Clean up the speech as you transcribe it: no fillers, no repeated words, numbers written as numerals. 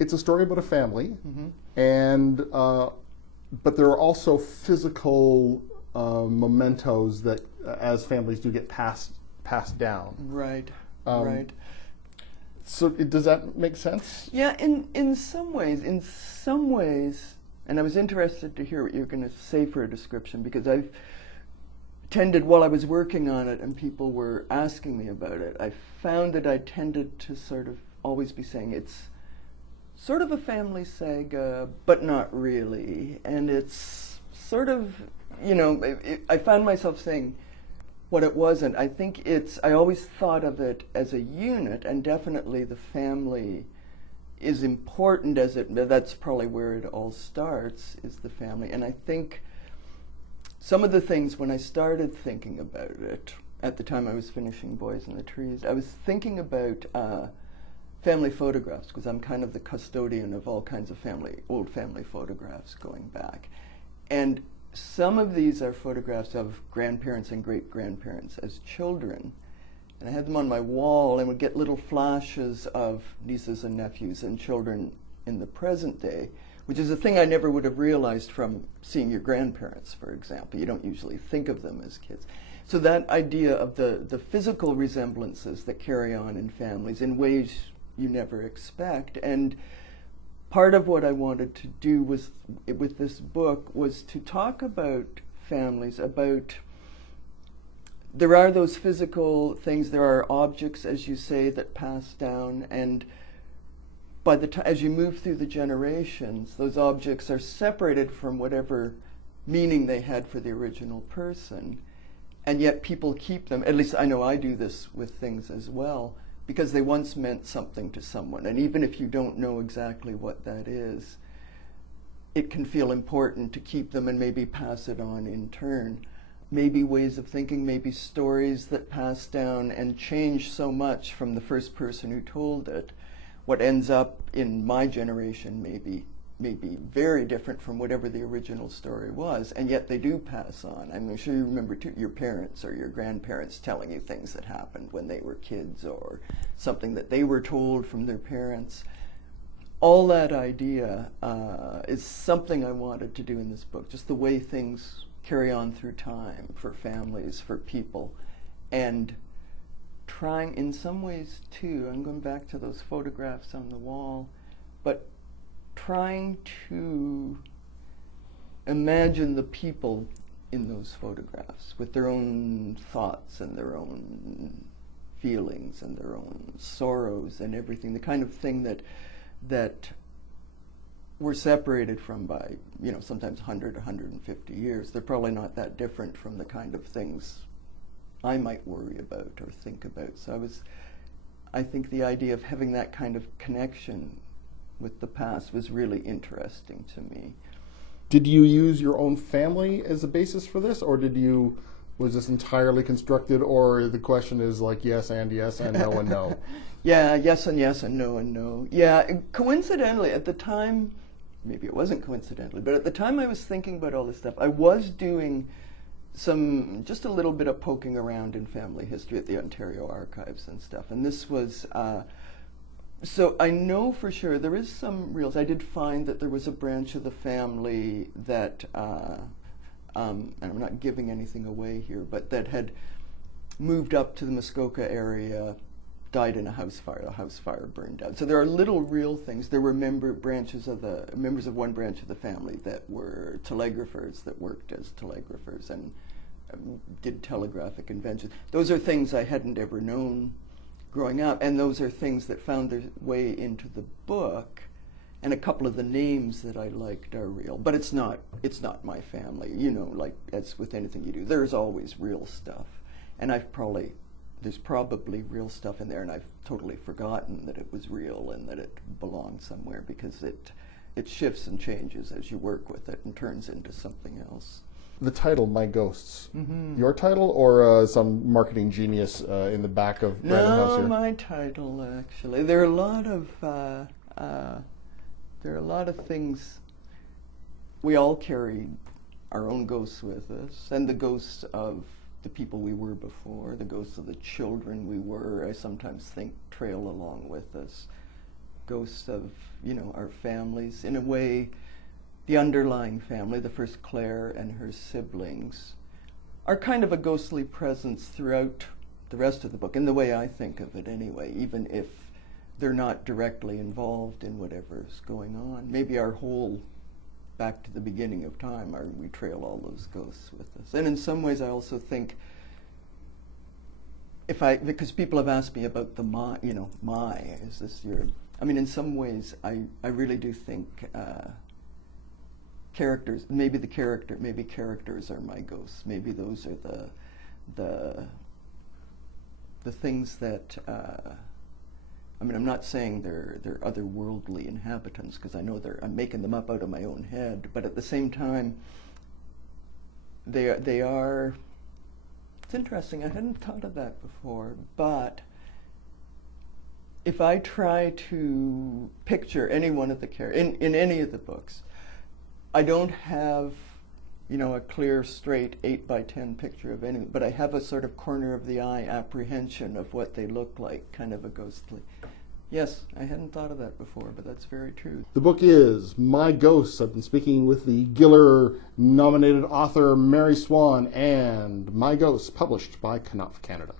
it's a story about a family, Mm-hmm. and but there are also physical mementos that, as families do, get passed down. Right, Um, right. So does that make sense? Yeah, in some ways, and I was interested to hear what you were going to say for a description, because I've tended, while I was working on it and people were asking me about it, I found that I tended to sort of always be saying it's sort of a family saga, but not really. And it's sort of, I found myself saying what it wasn't. I think I always thought of it as a unit, and definitely the family is important that's probably where it all starts, is the family. And I think some of the things, when I started thinking about it, at the time I was finishing Boys in the Trees, I was thinking about family photographs, because I'm kind of the custodian of all kinds of old family photographs going back. And some of these are photographs of grandparents and great-grandparents as children. And I had them on my wall and would get little flashes of nieces and nephews and children in the present day, which is a thing I never would have realized from seeing your grandparents, for example. You don't usually think of them as kids. So that idea of the physical resemblances that carry on in families in ways you never expect. And part of what I wanted to do with this book was to talk about families, about there are those physical things, there are objects, as you say, that pass down, and by the time, as you move through the generations, those objects are separated from whatever meaning they had for the original person, and yet people keep them. At least I know I do this with things as well, because they once meant something to someone, and even if you don't know exactly what that is, it can feel important to keep them and maybe pass it on in turn. Maybe ways of thinking, maybe stories that pass down and change so much from the first person who told it. What ends up in my generation may be very different from whatever the original story was, and yet they do pass on. I'm sure you remember your parents or your grandparents telling you things that happened when they were kids, or something that they were told from their parents. All that idea is something I wanted to do in this book, just the way things carry on through time for families, for people, and trying in some ways too, I'm going back to those photographs on the wall, but trying to imagine the people in those photographs with their own thoughts and their own feelings and their own sorrows and everything, the kind of thing that we're separated from by, sometimes 100, 150 years. They're probably not that different from the kind of things I might worry about or think about. So I think the idea of having that kind of connection with the past was really interesting to me. Did you use your own family as a basis for this, or was this entirely constructed, or the question is like yes and no and no? Yeah, yes and no and no. Yeah, coincidentally, at the time, maybe it wasn't coincidentally, but at the time I was thinking about all this stuff, I was doing just a little bit of poking around in family history at the Ontario Archives and stuff. And this was, so I know for sure there is some reals. I did find that there was a branch of the family that, and I'm not giving anything away here, but that had moved up to the Muskoka area, died in a house fire. The house fire burned down. So there are little real things. There were members of one branch of the family that were telegraphers, that worked as telegraphers and did telegraphic inventions. Those are things I hadn't ever known growing up, and those are things that found their way into the book. And a couple of the names that I liked are real, but it's not my family. Like as with anything you do, there's always real stuff, and there's probably real stuff in there, and I've totally forgotten that it was real and that it belonged somewhere, because it shifts and changes as you work with it and turns into something else. The title, My Ghosts, your title, or some marketing genius in the back of Random House here? No, my title, actually. There are a lot of things. We all carry our own ghosts with us, and the ghosts of the people we were before, the ghosts of the children we were, I sometimes think trail along with us ghosts of, our families. In a way, the underlying family, the first Claire and her siblings, are kind of a ghostly presence throughout the rest of the book, in the way I think of it anyway, even if they're not directly involved in whatever's going on. Maybe our whole back to the beginning of time, we trail all those ghosts with us. And in some ways I also think, because people have asked me about the is this your, in some ways I really do think characters, maybe characters are my ghosts. Maybe those are the things that, I'm not saying they're otherworldly inhabitants, because I know I'm making them up out of my own head, but at the same time, they are, it's interesting, I hadn't thought of that before, but if I try to picture any one of the characters, in any of the books, I don't have, a clear, straight 8x10 picture of any, but I have a sort of corner of the eye apprehension of what they look like, kind of a ghostly. Yes, I hadn't thought of that before, but that's very true. The book is My Ghosts. I've been speaking with the Giller-nominated author Mary Swan, and My Ghosts, published by Knopf Canada.